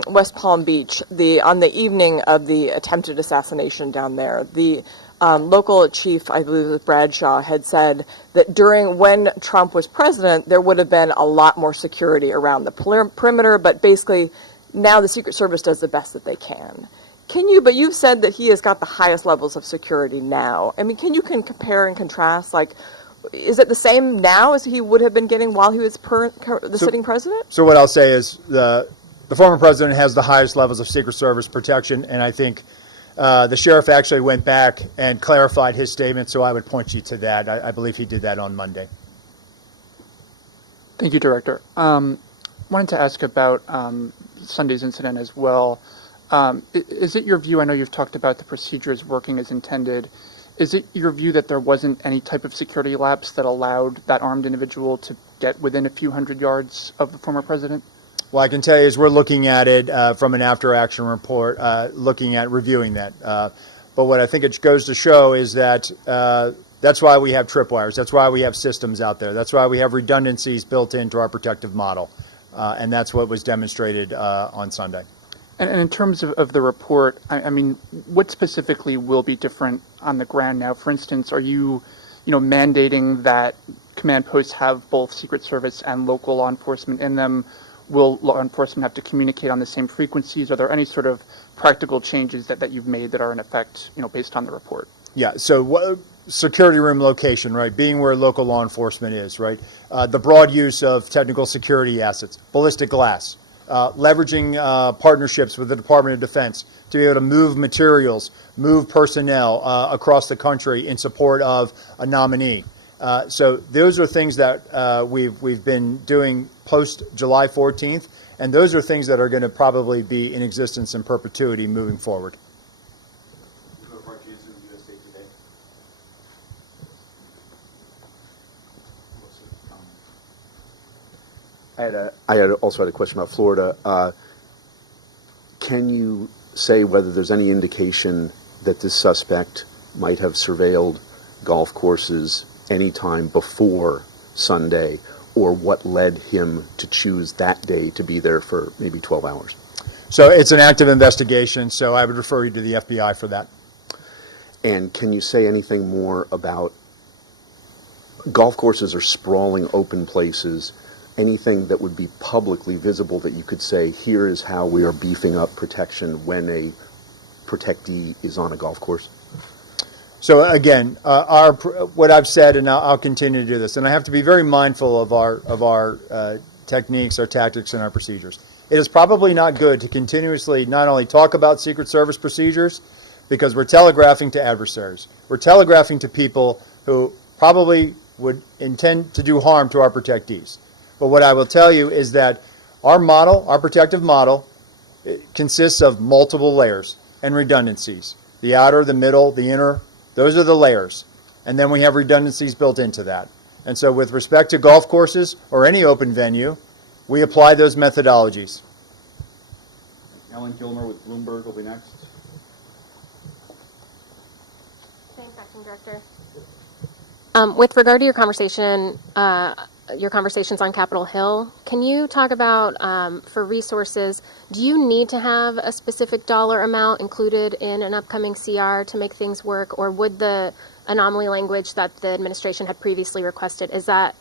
West Palm Beach, on the evening of the attempted assassination down there, the local chief, I believe it was Bradshaw, had said that when Trump was president, there would have been a lot more security around the perimeter, but basically now the Secret Service does the best that they can. But you've said that he has got the highest levels of security now. I mean, can you compare and contrast, is it the same now as he would have been getting while he was sitting president? So what I'll say is the former president has the highest levels of Secret Service protection, and I think the sheriff actually went back and clarified his statement, so I would point you to that. I believe he did that on Monday. Thank you, Director. Wanted to ask about Sunday's incident as well. Is it your view, I know you've talked about the procedures working as intended, is it your view that there wasn't any type of security lapse that allowed that armed individual to get within a few hundred yards of the former president? Well, I can tell you is we're looking at it from an after-action report, reviewing that. But what I think it goes to show is that that's why we have tripwires. That's why we have systems out there. That's why we have redundancies built into our protective model. And that's what was demonstrated on Sunday. And in terms of the report, I mean, what specifically will be different on the ground now? For instance, are you mandating that command posts have both Secret Service and local law enforcement in them? Will law enforcement have to communicate on the same frequencies? Are there any sort of practical changes that you've made that are in effect, based on the report? Yeah, so security room location, right, being where local law enforcement is, right? The broad use of technical security assets, ballistic glass, leveraging partnerships with the Department of Defense to be able to move materials, move personnel across the country in support of a nominee. So those are things that we've been doing post July 14th, and those are things that are going to probably be in existence in perpetuity moving forward. I also had a question about Florida. Can you say whether there's any indication that this suspect might have surveilled golf courses any time before Sunday, or what led him to choose that day to be there for maybe 12 hours? So it's an active investigation, so I would refer you to the FBI for that. And can you say anything more about golf courses are sprawling open places. Anything that would be publicly visible that you could say, here is how we are beefing up protection when a protectee is on a golf course? So again, what I've said, and I'll continue to do this, and I have to be very mindful of our techniques, our tactics, and our procedures. It is probably not good to continuously not only talk about Secret Service procedures, because we're telegraphing to adversaries. We're telegraphing to people who probably would intend to do harm to our protectees. But what I will tell you is that our model, our protective model, consists of multiple layers and redundancies. The outer, the middle, the inner, those are the layers. And then we have redundancies built into that. And so with respect to golf courses or any open venue, we apply those methodologies. Ellen Kilmer with Bloomberg will be next. Thanks, Acting Director. With regard to your conversations on Capitol Hill, can you talk about, for resources, do you need to have a specific dollar amount included in an upcoming CR to make things work, or would the anomaly language that the administration had previously requested, is that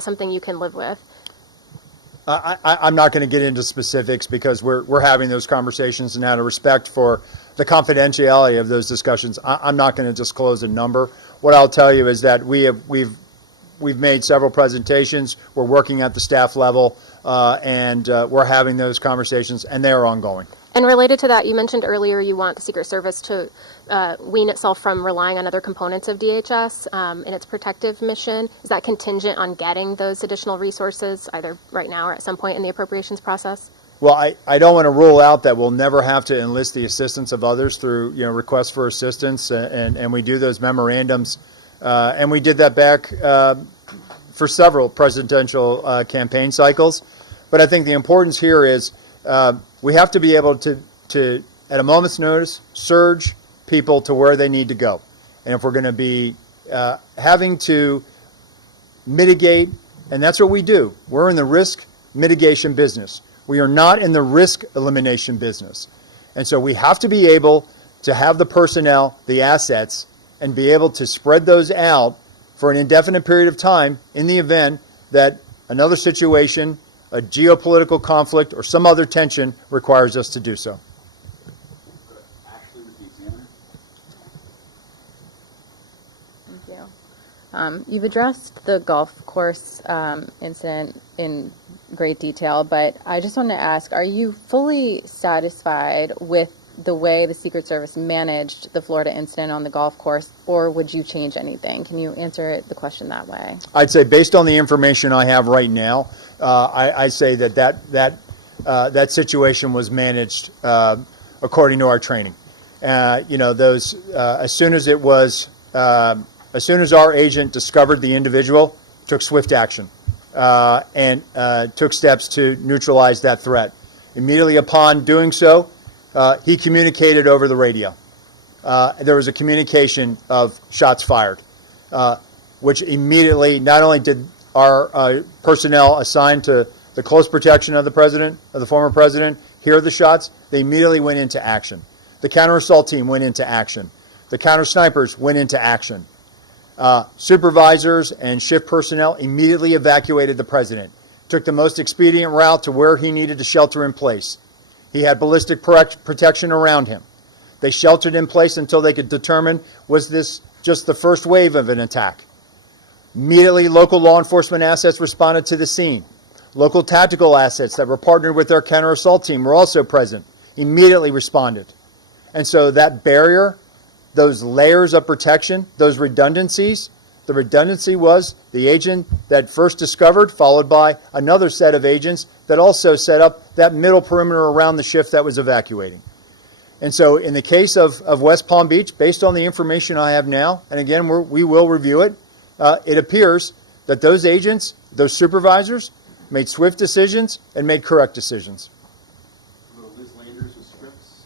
something you can live with? I'm not going to get into specifics because we're having those conversations, and out of respect for the confidentiality of those discussions, I'm not going to disclose a number. What I'll tell you is that we've made several presentations. We're working at the staff level, and we're having those conversations, and they are ongoing. And related to that, you mentioned earlier you want the Secret Service to wean itself from relying on other components of DHS in its protective mission. Is that contingent on getting those additional resources, either right now or at some point in the appropriations process? Well, I don't want to rule out that we'll never have to enlist the assistance of others through requests for assistance, and we do those memorandums, and we did that back for several presidential campaign cycles. But I think the importance here is we have to be able to at a moment's notice surge people to where they need to go, and if we're going to be having to mitigate, and that's what we do. We're in the risk mitigation business. We are not in the risk elimination business. And so we have to be able to have the personnel, the assets, and be able to spread those out for an indefinite period of time in the event that another situation, a geopolitical conflict, or some other tension requires us to do so. Ashley with the Examiner. Thank you. You've addressed the golf course incident in great detail, but I just want to ask, are you fully satisfied with the way the Secret Service managed the Florida incident on the golf course, or would you change anything? Can you answer the question that way? I'd say based on the information I have right now, I say that situation was managed according to our training. As soon as our agent discovered the individual, took swift action and took steps to neutralize that threat. Immediately upon doing so, he communicated over the radio. There was a communication of shots fired, which immediately, not only did our personnel assigned to the close protection of the president, of the former president, hear the shots, they immediately went into action. The counter-assault team went into action. The counter-snipers went into action. Supervisors and shift personnel immediately evacuated the president, took the most expedient route to where he needed to shelter in place. He had ballistic protection around him. They sheltered in place until they could determine, was this just the first wave of an attack? Immediately, local law enforcement assets responded to the scene. Local tactical assets that were partnered with our counter-assault team were also present, immediately responded. And so that barrier, those layers of protection, those redundancies, the redundancy was the agent that first discovered, followed by another set of agents that also set up that middle perimeter around the shift that was evacuating. And so in the case of West Palm Beach, based on the information I have now, and again, we will review it, it appears that those agents, those supervisors, made swift decisions and made correct decisions. Liz Landers with Scripps.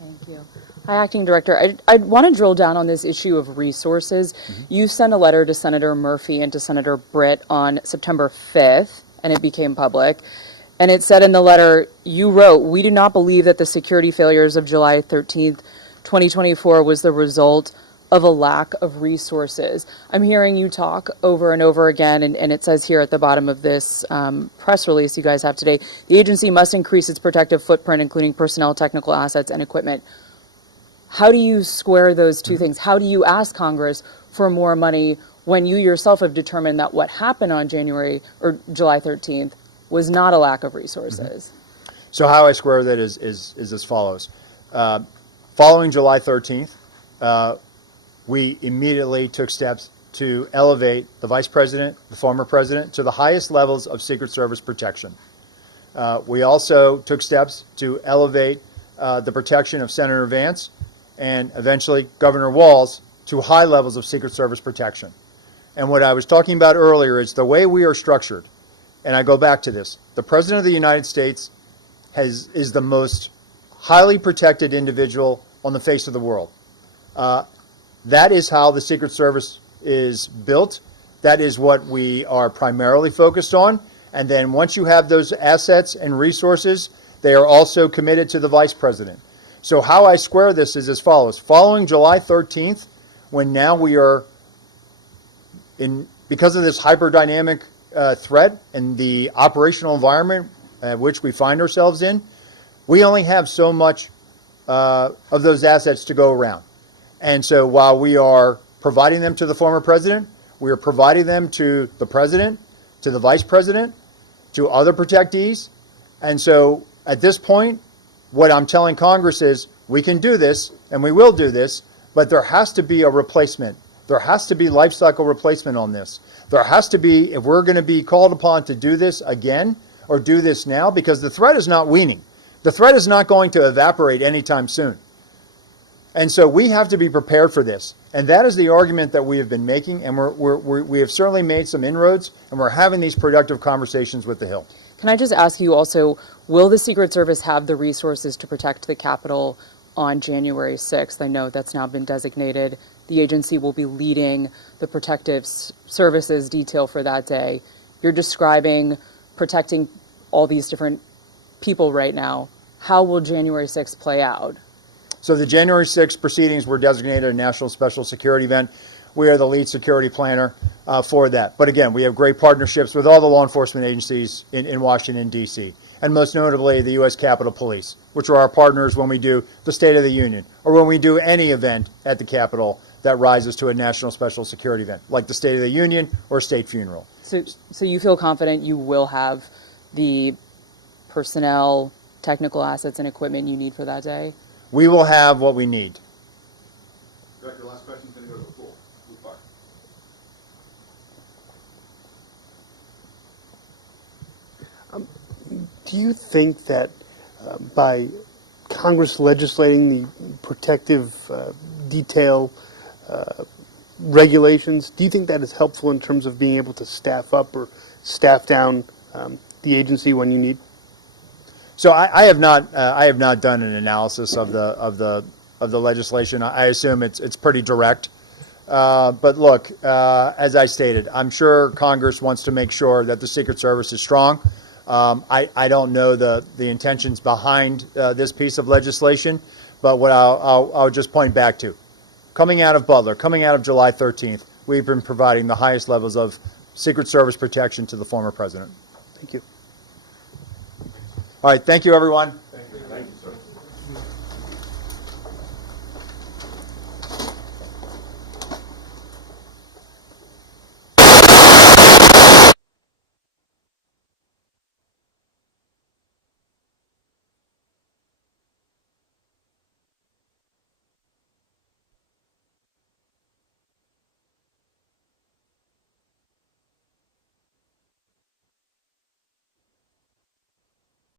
Thank you. Hi, Acting Director. I want to drill down on this issue of resources. You sent a letter to Senator Murphy and to Senator Britt on September 5th, and it became public. And it said in the letter, you wrote, "We do not believe that the security failures of July 13th, 2024 was the result of a lack of resources." I'm hearing you talk over and over again, and it says here at the bottom of this press release you guys have today, the agency must increase its protective footprint, including personnel, technical assets, and equipment. How do you square those two things? How do you ask Congress for more money when you yourself have determined that what happened on July 13th was not a lack of resources? So how I square that is as follows. Following July 13th, we immediately took steps to elevate the vice president, the former president, to the highest levels of Secret Service protection. We also took steps to elevate the protection of Senator Vance and eventually Governor Walz to high levels of Secret Service protection. And what I was talking about earlier is the way we are structured, and I go back to this, the President of the United States is the most highly protected individual on the face of the world. That is how the Secret Service is built. That is what we are primarily focused on. And then once you have those assets and resources, they are also committed to the vice president. So how I square this is as follows. Following July 13th, when now we are because of this hyper-dynamic threat and the operational environment which we find ourselves in, we only have so much of those assets to go around. And so while we are providing them to the former president, we are providing them to the president, to the vice president, to other protectees. And so at this point, what I'm telling Congress is we can do this and we will do this, but there has to be a replacement. There has to be life cycle replacement on this. There has to be, if we're going to be called upon to do this again or do this now, because the threat is not waning. The threat is not going to evaporate anytime soon. And so we have to be prepared for this. And that is the argument that we have been making, and we have certainly made some inroads, and we're having these productive conversations with the Hill. Can I just ask you also, will the Secret Service have the resources to protect the Capitol on January 6th? I know that's now been designated. The agency will be leading the protective services detail for that day. You're describing protecting all these different people right now. How will January 6th play out? So the January 6th proceedings were designated a national special security event. We are the lead security planner for that. But again, we have great partnerships with all the law enforcement agencies in Washington, D.C., and most notably the U.S. Capitol Police, which are our partners when we do the State of the Union or when we do any event at the Capitol that rises to a national special security event, like the State of the Union or state funeral. So you feel confident you will have the personnel, technical assets, and equipment you need for that day? We will have what we need. Director, last question is going to go to the floor. Blue card. Do you think that by Congress legislating the protective detail regulations, do you think that is helpful in terms of being able to staff up or staff down the agency when you need? So I have not done an analysis of the legislation. I assume it's pretty direct. But look, as I stated, I'm sure Congress wants to make sure that the Secret Service is strong. I don't know the intentions behind this piece of legislation, but what I'll just point back to, coming out of Butler, coming out of July 13th, we've been providing the highest levels of Secret Service protection to the former president. Thank you. All right, thank you, everyone.